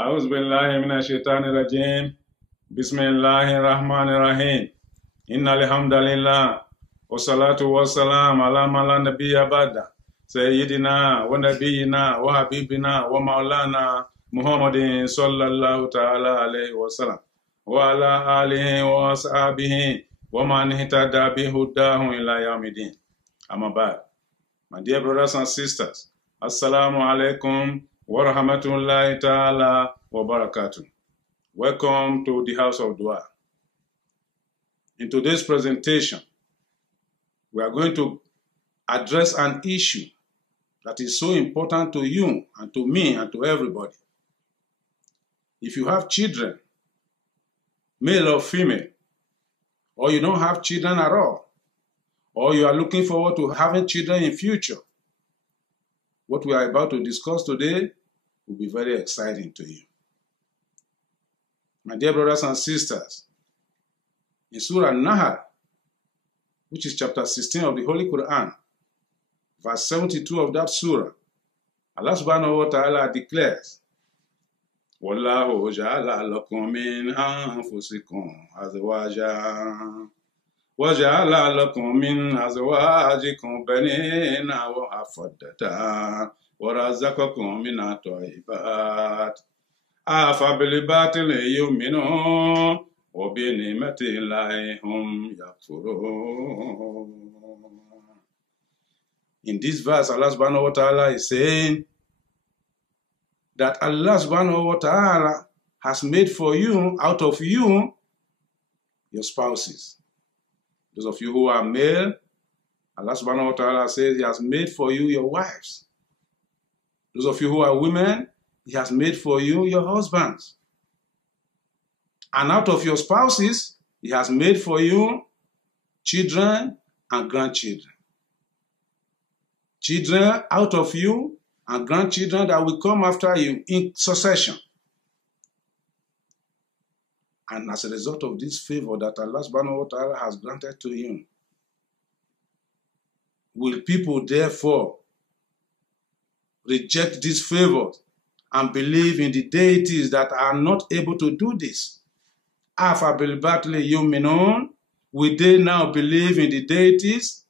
أعوذ بالله من الشيطان الرجيم بسم الله الرحمن الرحيم إن الحمد لله والصلاة والسلام على من لا نبي بعده سيدنا ونبينا وحبيبنا ومولانا محمد صلى الله تعالى عليه وسلم وعلى آله وصحبه ومن اهتدى بهداه إلى يوم الدين. أما بعد, my dear brothers and sisters, Assalamu alaikum wa rahmatullahi ta'ala wa barakatuh. Welcome to the House of Dua. In today's presentation, we are going to address an issue that is so important to you and to me and to everybody. If you have children, male or female, or you don't have children at all, or you are looking forward to having children in future, what we are about to discuss today will be very exciting to you. My dear brothers and sisters, in Surah Nahl, which is chapter 16 of the Holy Qur'an, verse 72 of that surah, Allah subhanahu wa ta'ala declares, وَاللَّهُ جَعَلَ لَكُم مِّنْ أَنفُسِكُمْ أَزْوَاجًا وَجَعَلَ لَكُم مِّنْ أَزْوَاجِكُمْ بَنِينَ وَحَفَدَةً وَرَزَقَكُم مِّنَ الطَّيِّبَاتِ أَفَبِالْبَاطِلِ يُؤْمِنُونَ وَبِنِعْمَةِ اللَّهِ هُمْ يَكْفُرُونَ. In this verse, Allah subhanahu wa ta'ala is saying that Allah subhanahu wa ta'ala has made for you, out of you, your spouses. Those of you who are male, Allah subhanahu wa ta'ala says He has made for you your wives. Those of you who are women, He has made for you your husbands. And out of your spouses, He has made for you children and grandchildren. Children out of you and grandchildren that will come after you in succession. And as a result of this favor that Allah subhanahu wa ta'ala has granted to you, will people therefore reject this favor and believe in the deities that are not able to do this? أَفَبِالْبَاطِلِ يُؤْمِنُونَ. Will they now believe in the deities?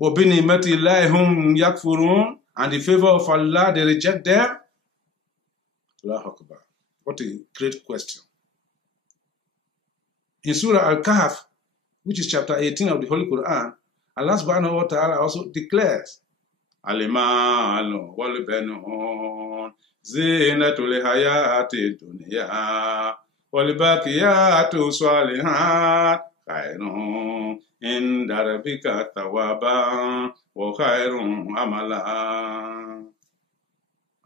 وَبِنِعْمَةِ اللَّهِ هُمْ يَكْفُرُونَ. And the favor of Allah, they reject them? Allahu Akbar. What a great question. In Surah Al-Kahf, which is chapter 18 of the Holy Quran, Allah subhanahu wa ta'ala also declares, Al-Malu wal-Banun zinatul hayati dunya wal-baqiyatu salihat khairun inda rabbika thawaban wa khairun amala.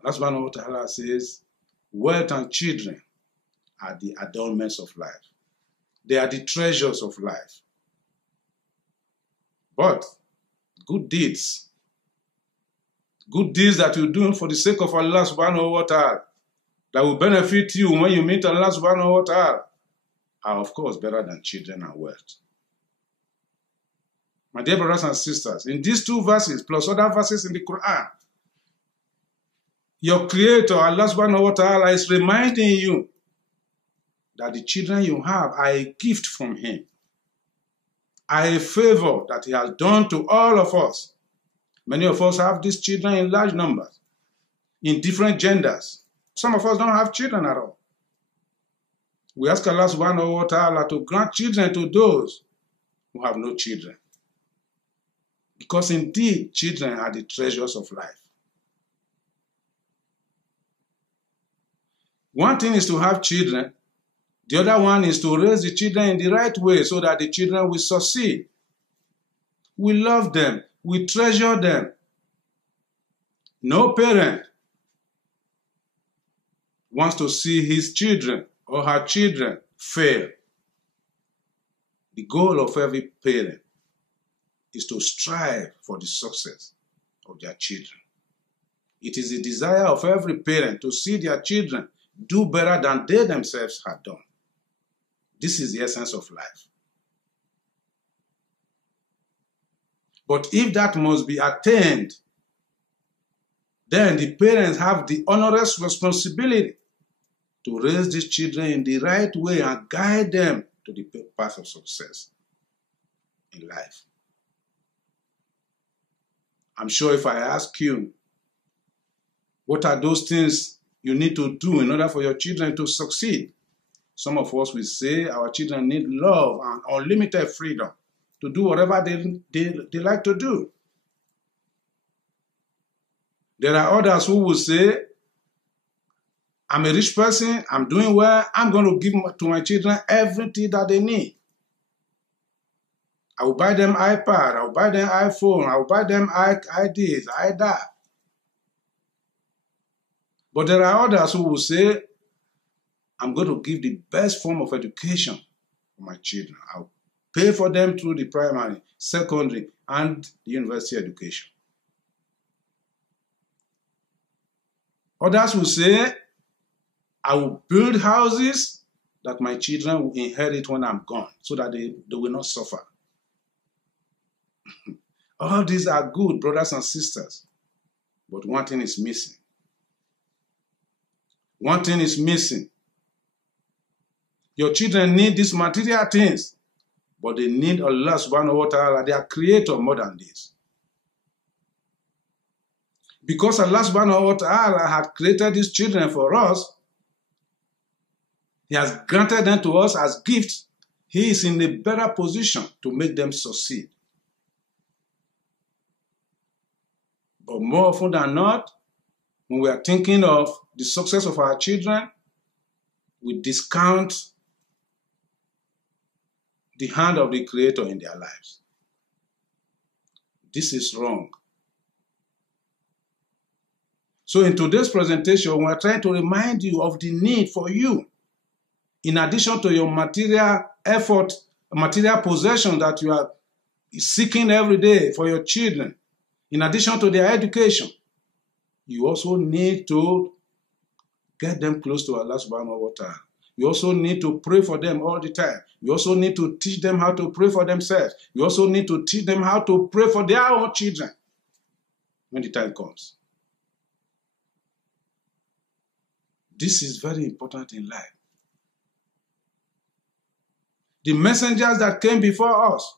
Allah subhanahu wa ta'ala says, wealth and children are the adornments of life. They are the treasures of life. But good deeds that you do for the sake of Allah subhanahu wa ta'ala, that will benefit you when you meet Allah subhanahu wa ta'ala, are of course better than children and wealth. My dear brothers and sisters, in these two verses, plus other verses in the Quran, your Creator, Allah subhanahu wa ta'ala, is reminding you that the children you have are a gift from Him, are a favor that He has done to all of us. Many of us have these children in large numbers, in different genders. Some of us don't have children at all. We ask Allah subhanahu wa ta'ala to grant children to those who have no children. Because indeed, children are the treasures of life. One thing is to have children. The other one is to raise the children in the right way so that the children will succeed. We love them. We treasure them. No parent wants to see his children or her children fail. The goal of every parent is to strive for the success of their children. It is the desire of every parent to see their children do better than they themselves had done. This is the essence of life. But if that must be attained then the parents have the onerous responsibility to raise these children in the right way and guide them to the path of success in life. I'm sure if I ask you, what are those things you need to do in order for your children to succeed? Some of us will say our children need love and unlimited freedom to do whatever they like to do. There are others who will say, I'm a rich person, I'm doing well, I'm going to give to my children everything that they need. I will buy them iPad, I will buy them iPhone, I will buy them this, that. But there are others who will say, I'm going to give the best form of education for my children. I'll pay for them through the primary, secondary, and the university education. Others will say, I will build houses that my children will inherit when I'm gone, so that they will not suffer. All these are good, brothers and sisters, but one thing is missing. One thing is missing. Your children need these material things, but they need Allah subhanahu wa ta'ala, their creator, more than this. Because Allah subhanahu wa ta'ala had created these children for us, He has granted them to us as gifts. He is in a better position to make them succeed. But more often than not, when we are thinking of the success of our children, we discount the hand of the Creator in their lives. This is wrong. So in today's presentation, we are trying to remind you of the need for you, in addition to your material effort, material possession that you are seeking every day for your children, in addition to their education, you also need to get them close to Allah subhanahu wa ta'ala. You also need to pray for them all the time. You also need to teach them how to pray for themselves. You also need to teach them how to pray for their own children when the time comes. This is very important in life. The messengers that came before us,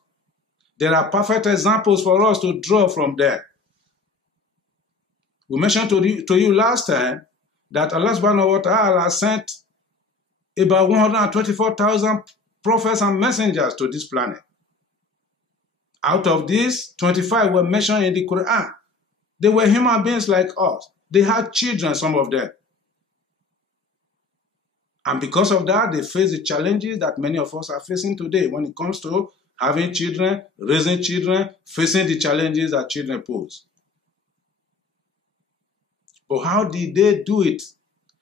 there are perfect examples for us to draw from them. We mentioned to you last time that Allah subhanahu wa ta'ala sent about 124,000 prophets and messengers to this planet. Out of these, 25 were mentioned in the Qur'an. They were human beings like us. They had children, some of them. And because of that, they face the challenges that many of us are facing today when it comes to having children, raising children, facing the challenges that children pose. But how did they do it?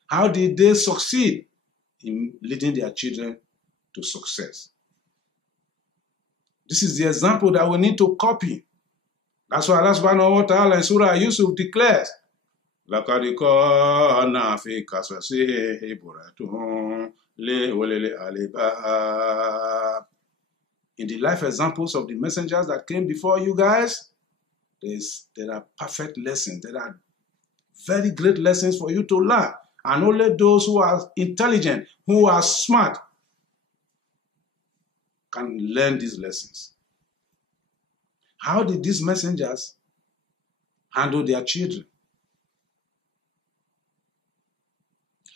How did they succeed in leading their children to success? This is the example that we need to copy. That's why Allah subhanahu wa ta'ala in Surah Yusuf declares, لَقَدْ كَانَ فِي قَصَصِهِمْ عِبْرَةٌ لِأُولِي الْأَلْبَابِ. In the life examples of the messengers that came before you guys, there are perfect lessons. There are very great lessons for you to learn. And only those who are intelligent, who are smart, can learn these lessons. How did these messengers handle their children?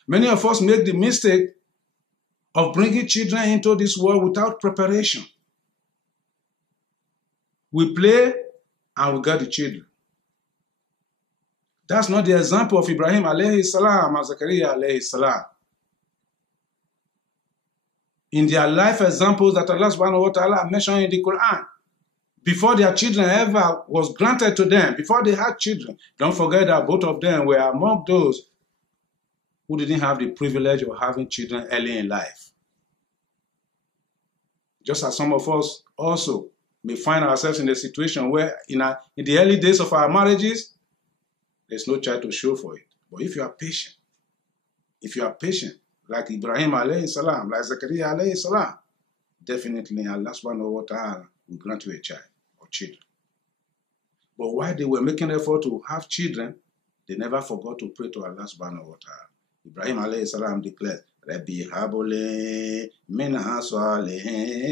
Many of us make the mistake of bringing children into this world without preparation. We play and we get the children. That's not the example of Ibrahim alayhi salam and Zakaria alayhi salam. In their life examples that Allah subhanahu wa ta'ala mentioned in the Quran, before their children ever was granted to them, before they had children, don't forget that both of them were among those who didn't have the privilege of having children early in life. Just as some of us also may find ourselves in a situation where in the early days of our marriages, there's no child to show for it. But if you are patient, like Ibrahim alayhi salam, like Zakaria alayhi salam, definitely Allah subhanahu wa ta'ala will grant you a child or children. But while they were making effort to have children, they never forgot to pray to Allah subhanahu wa ta'ala. Ibrahim alayhi salam declared, Rabbi habule mina salihin.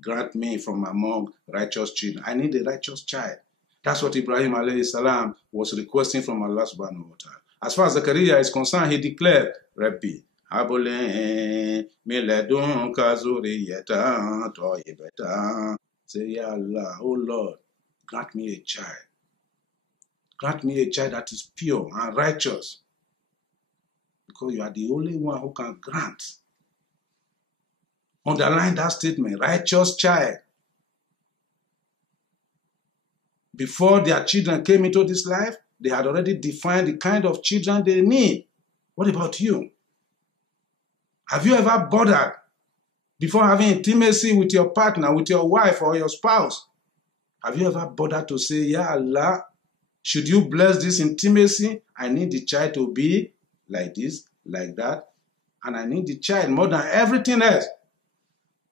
Grant me from among righteous children. I need a righteous child. That's what Ibrahim alayhi salam was requesting from Allah subhanahu wa ta'ala. As far as Zechariah is concerned, he declared, Rabbi habule miladunka zuriyatan tayyibatan. Say, Ya Allah, oh Lord, grant me a child. Grant me a child that is pure and righteous. Because you are the only one who can grant. Underline that statement, righteous child. Before their children came into this life, they had already defined the kind of children they need. What about you? Have you ever bothered before having intimacy with your partner, with your wife or your spouse? Have you ever bothered to say, Ya Allah, should you bless this intimacy? I need the child to be like this, like that. And I need the child more than everything else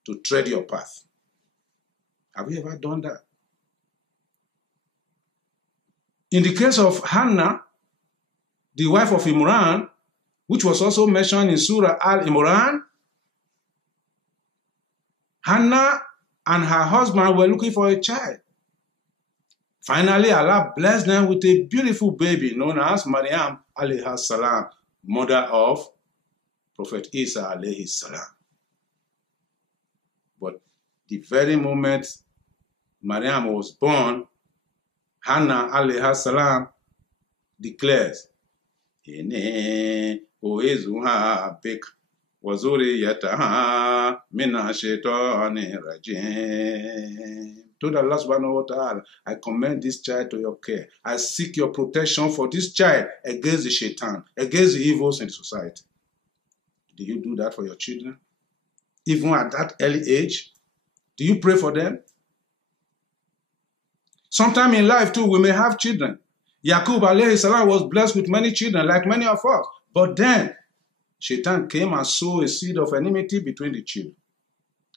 to tread your path. Have you ever done that? In the case of Hannah, the wife of Imran, which was also mentioned in Surah Al-Imran, Hannah and her husband were looking for a child. Finally, Allah blessed them with a beautiful baby known as Maryam alayhi salam, mother of Prophet Isa alayhi salam. But the very moment Maryam was born, Hannah alayhi salam declares, Inni uizuha bik wa zuriyataha mina shaitani rajim. Told Allah subhanahu wa ta'ala, I commend this child to your care. I seek your protection for this child against the shaitan, against the evils in the society. Do you do that for your children? Even at that early age? Do you pray for them? Sometime in life too, we may have children. Yaqub alayhi salam was blessed with many children, like many of us. But then, shaitan came and sowed a seed of enmity between the children.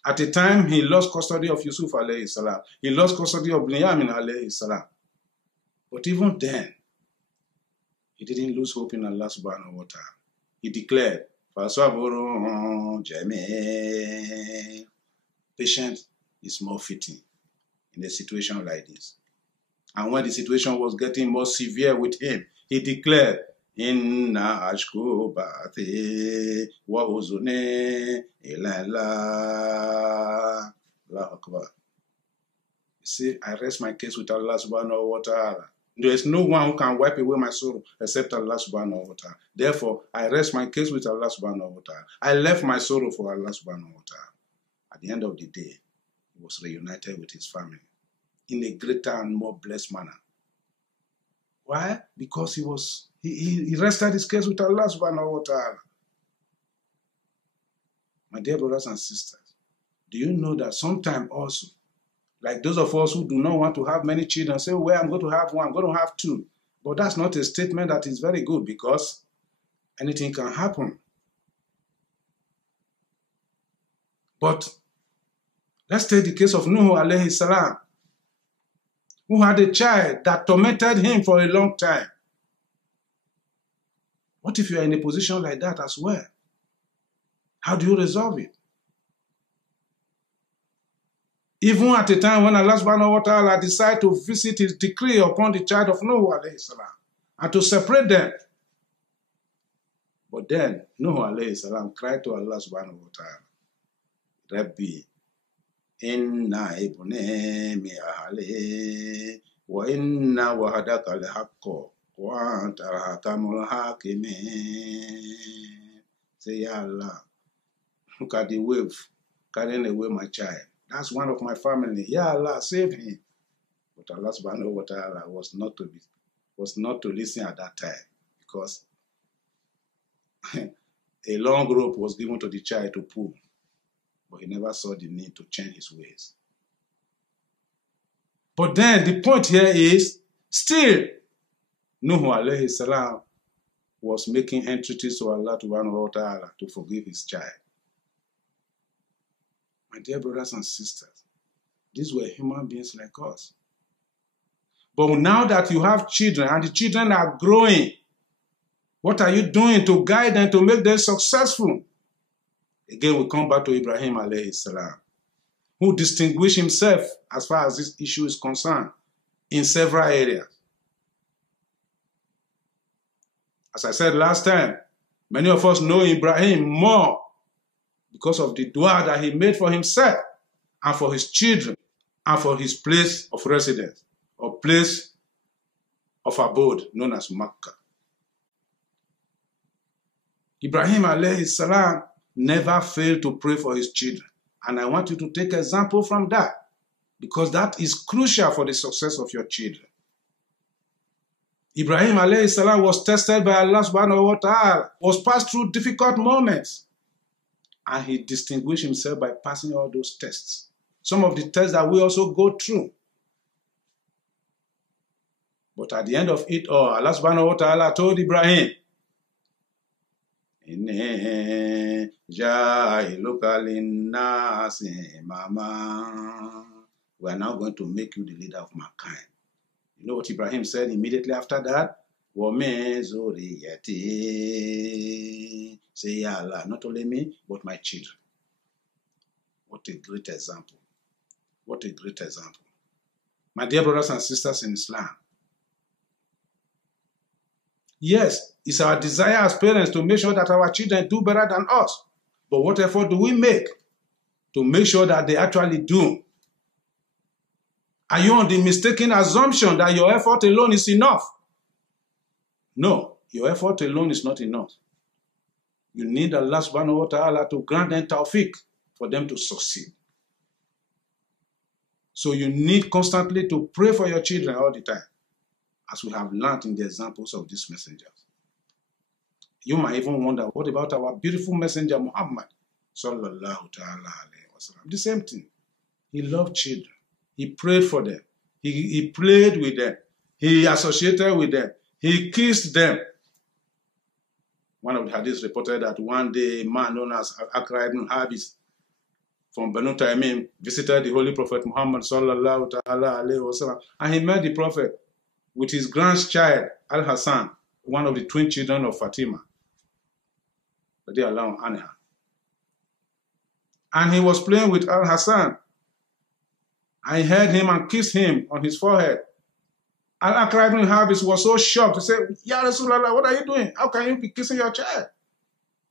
At the time, he lost custody of Yusuf alayhi salam. He lost custody of Binyamin alayhi salam. But even then, he didn't lose hope in Allah subhanahu wa ta'ala. He declared, Patience is more fitting in a situation like this. And when the situation was getting more severe with him, he declared, Inna ashku ba'athi wa uzuni ilallah. Allahu Akbar. You see, I rest my case with Allah subhanahu wa ta'ala. There is no one who can wipe away my sorrow except Allah subhanahu wa ta'ala. Therefore, I rest my case with Allah subhanahu wa ta'ala. I left my sorrow for Allah subhanahu wa ta'ala. At the end of the day, he was reunited with his family in a greater and more blessed manner. Why? Because he rested his case with Allah subhanahu wa ta'ala. My dear brothers and sisters, do you know that sometimes also, like those of us who do not want to have many children, say, well, I'm going to have one, I'm going to have two. But that's not a statement that is very good because anything can happen. But let's take the case of Nuh alayhi salam, who had a child that tormented him for a long time. What if you are in a position like that as well? How do you resolve it? Even at a time when Allah subhanahu wa ta'ala decided to visit his decree upon the child of Nuh alayhi salam and to separate them. But then Nuh alayhi salam cried to Allah subhanahu wa ta'ala, Rabbi, inna ibni mi ahli wa inna wahadaka al-haqqo wa anta hakamul hakimin. Say, Ya Allah, look at the wave carrying away my child. That's one of my family. Ya Allah, save him. But Allah subhanahu wa ta'ala was not to listen at that time because a long rope was given to the child to pull. But he never saw the need to change his ways. But then the point here is, still, Nuh alayhi salam was making entreaties to Allah subhanahu wa ta'ala to forgive his child. My dear brothers and sisters, these were human beings like us. But now that you have children and the children are growing, what are you doing to guide them, to make them successful? Again, we come back to Ibrahim alayhi salam, who distinguished himself as far as this issue is concerned in several areas. As I said last time, many of us know Ibrahim more because of the dua that he made for himself and for his children and for his place of residence or place of abode known as Makkah. Ibrahim alayhi salam never failed to pray for his children. And I want you to take example from that, because that is crucial for the success of your children. Ibrahim alayhi salam was tested by Allah subhanahu wa ta'ala, was passed through difficult moments, and he distinguished himself by passing all those tests. Some of the tests that we also go through. But at the end of it all, Allah subhanahu wa ta'ala told Ibrahim, Inni ja'iluka linnasi imama. We are now going to make you the leader of mankind. You know what Ibrahim said immediately after that? Wa min zuriyati. Say, Ya Allah, not only me, but my children. What a great example. What a great example. My dear brothers and sisters in Islam, yes, it's our desire as parents to make sure that our children do better than us. But what effort do we make to make sure that they actually do? Are you on the mistaken assumption that your effort alone is enough? No, your effort alone is not enough. You need Allah subhanahu wa ta'ala to grant them tawfiq for them to succeed. So you need constantly to pray for your children all the time, as we have learned in the examples of these messengers. You might even wonder, what about our beautiful messenger Muhammad sallallahu ta'ala alayhi wa sallam? The same thing. He loved children. He prayed for them. He played with them. He associated with them. He kissed them. One of the hadiths reported that one day a man known as Akra ibn Habis from Banu Taymim visited the Holy Prophet Muhammad sallallahu ta'ala alayhi wa sallam, and he met the Prophet with his grandchild Al-Hassan, one of the twin children of Fatima. And he was playing with Al-Hassan. I heard him and kissed him on his forehead. Al-Aqra ibn Habis was so shocked. He said, Ya Rasulallah, what are you doing? How can you be kissing your child?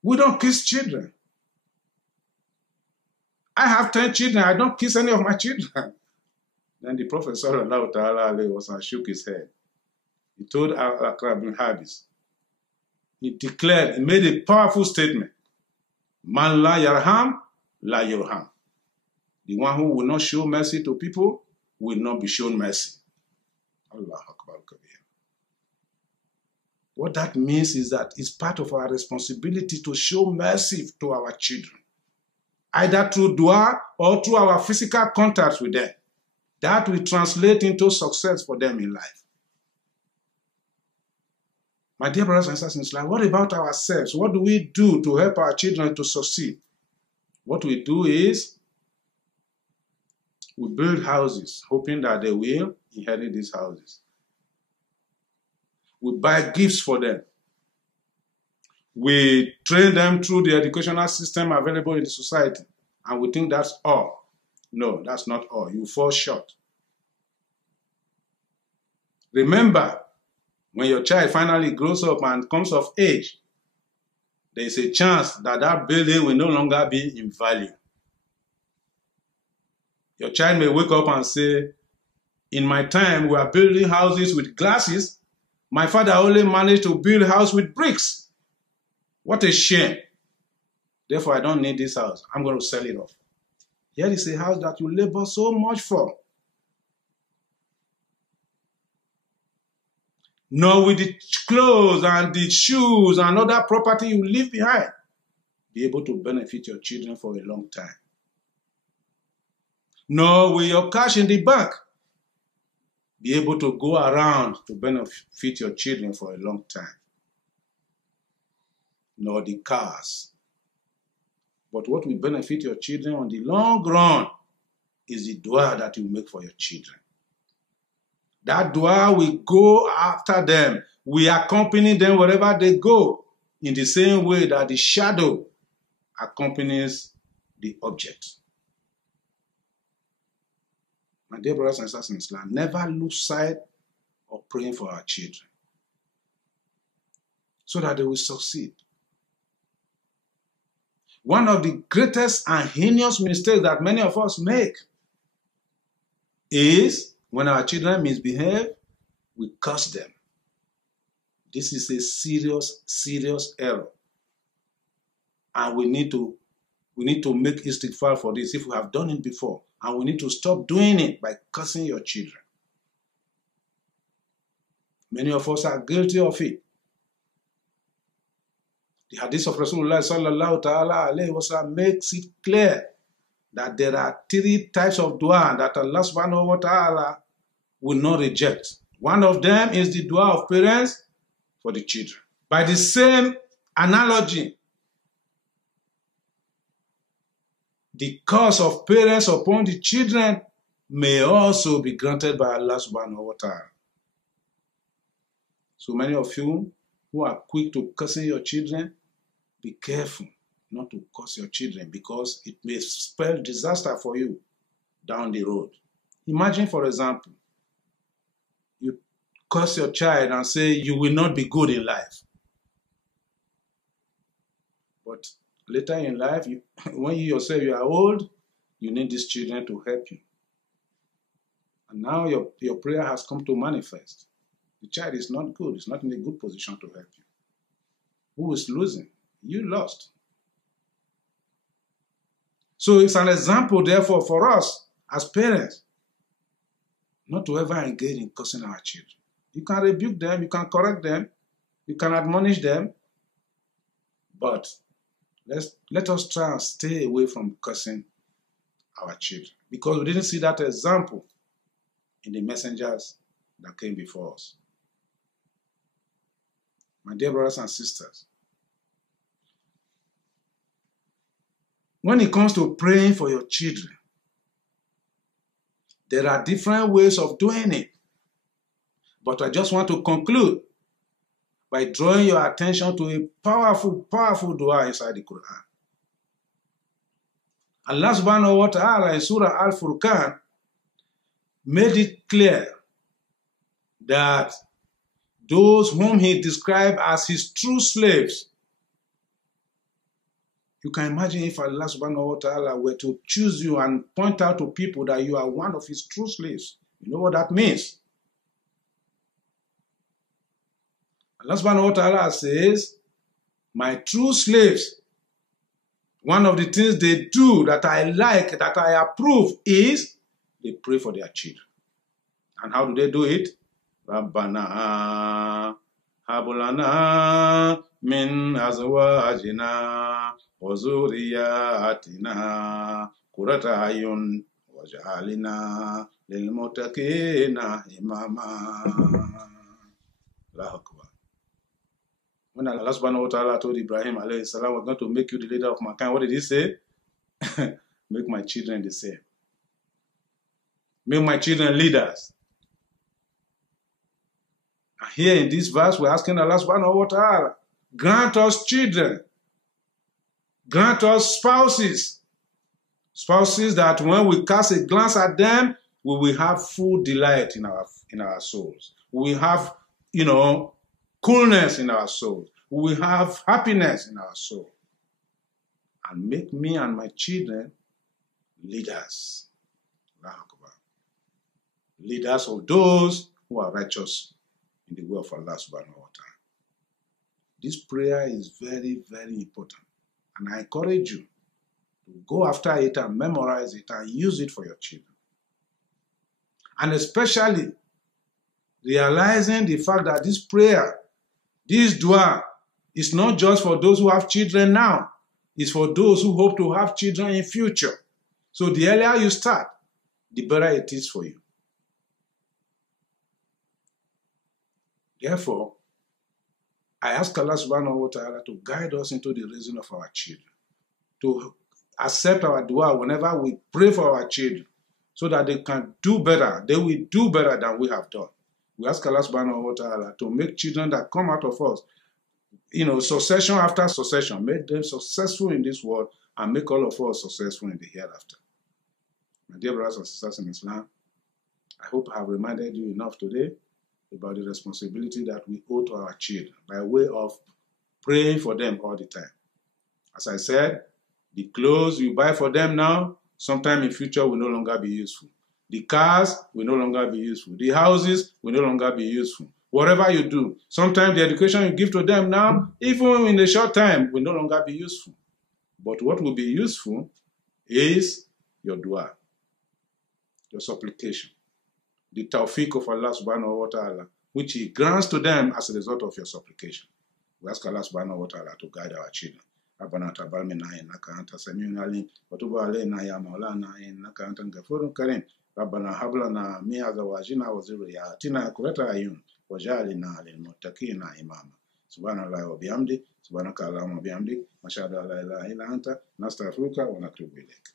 We don't kiss children. I have 10 children. I don't kiss any of my children. Then the Prophet sallallahu ta'ala alayhi wa sallam shook his head. He told Al-Aqra ibn Habis, he declared, he made a powerful statement. Man la yarham, la yurham. The one who will not show mercy to people will not be shown mercy. Allah Akbar Kabir. What that means is that it's part of our responsibility to show mercy to our children, either through dua or through our physical contact with them. That will translate into success for them in life. My dear brothers and sisters in Islam, what about ourselves? What do we do to help our children to succeed? What we do is we build houses, hoping that they will inherit these houses. We buy gifts for them. We train them through the educational system available in the society. And we think that's all. No, that's not all. You fall short. Remember, when your child finally grows up and comes of age, there is a chance that that building will no longer be in value. Your child may wake up and say, in my time, we are building houses with glasses. My father only managed to build a house with bricks. What a shame. Therefore, I don't need this house. I'm going to sell it off. Here is a house that you labor so much for. Nor with the clothes and the shoes and other property you leave behind, be able to benefit your children for a long time. Nor will your cash in the bank be able to go around to benefit your children for a long time. Nor the cars. But what will benefit your children on the long run is the dua that you make for your children. That dua will go after them. We accompany them wherever they go, in the same way that the shadow accompanies the object. My dear brothers and sisters in Islam, never lose sight of praying for our children so that they will succeed. One of the greatest and heinous mistakes that many of us make is when our children misbehave, we curse them. This is a serious, serious error. And we need to make istighfar for this if we have done it before. And we need to stop doing it by cursing your children. Many of us are guilty of it. The hadith of Rasulullah sallallahu ta'ala alayhi wa sallam makes it clear that there are 3 types of dua that Allah subhanahu wa ta'ala will not reject. One of them is the dua of parents for the children. By the same analogy, the curse of parents upon the children may also be granted by Allah subhanahu wa ta'ala. So many of you who are quick to cursing your children, be careful not to curse your children, because it may spell disaster for you down the road. Imagine, for example, you curse your child and say you will not be good in life. But later in life, when you yourself you are old, you need these children to help you. And now your prayer has come to manifest. The child is not good. It's not in a good position to help you. Who is losing? You lost. So it's an example, therefore, for us as parents not to ever engage in cursing our children. You can rebuke them, you can correct them, you can admonish them, but let us try and stay away from cursing our children, because we didn't see that example in the messengers that came before us. My dear brothers and sisters, when it comes to praying for your children, there are different ways of doing it. But I just want to conclude by drawing your attention to a powerful, powerful dua inside the Qur'an. Allah subhanahu wa ta'ala in Surah Al-Furqan made it clear that those whom he described as his true slaves, you can imagine if Allah subhanahu wa ta'ala were to choose you and point out to people that you are one of his true slaves. You know what that means? Allah subhanahu wa ta'ala says, my true slaves, one of the things they do that I like, that I approve, is they pray for their children. And how do they do it? Rabbana habulana min azwajina wa zurriyatina qurrata ayun waj'alna lil muttaqina imama. Allahu Akbar. When Allah subhanahu wa ta'ala told Ibrahim alayhi salam, we're going to make you the leader of mankind, what did he say? Make my children the same. Make my children leaders. And here in this verse, we're asking Allah subhanahu wa ta'ala, grant us children. Grant us spouses. Spouses that when we cast a glance at them, we will have full delight in our souls. We will have, coolness in our soul. We will have happiness in our soul. And make me and my children leaders. Leaders of those who are righteous in the way of Allah subhanahu wa ta'ala. This prayer is very, very important. And I encourage you to go after it and memorize it and use it for your children. And especially realizing the fact that this prayer, this dua, is not just for those who have children now. It's for those who hope to have children in future. So the earlier you start, the better it is for you. Therefore, I ask Allah subhanahu wa ta'ala to guide us into the raising of our children, to accept our dua whenever we pray for our children, so that they can do better. They will do better than we have done. We ask Allah subhanahu wa ta'ala to make children that come out of us, succession after succession, make them successful in this world and make all of us successful in the hereafter. My dear brothers and sisters in Islam, I hope I have reminded you enough today about the responsibility that we owe to our children by way of praying for them all the time. As I said, the clothes you buy for them now, sometime in future will no longer be useful. The cars will no longer be useful. The houses will no longer be useful. Whatever you do, sometimes the education you give to them now, even in a short time, will no longer be useful. But what will be useful is your dua, your supplication, the tawfiq of Allah subhanahu wa ta'ala, which He grants to them as a result of your supplication. We ask Allah subhanahu wa ta'ala to guide our children. ربنا تقبل منا إنك أنت السميع العليم وتب علينا يا مولانا إنك أنت الغفور الكريم ربنا هب لنا من أزواجنا وذرياتنا قرة أعين وجعلنا للمتقين إماما سبحان الله وبحمده سبحانك اللهم وبحمدك نشهد أن لا إله إلا أنت نستغفرك ونتوب إليك.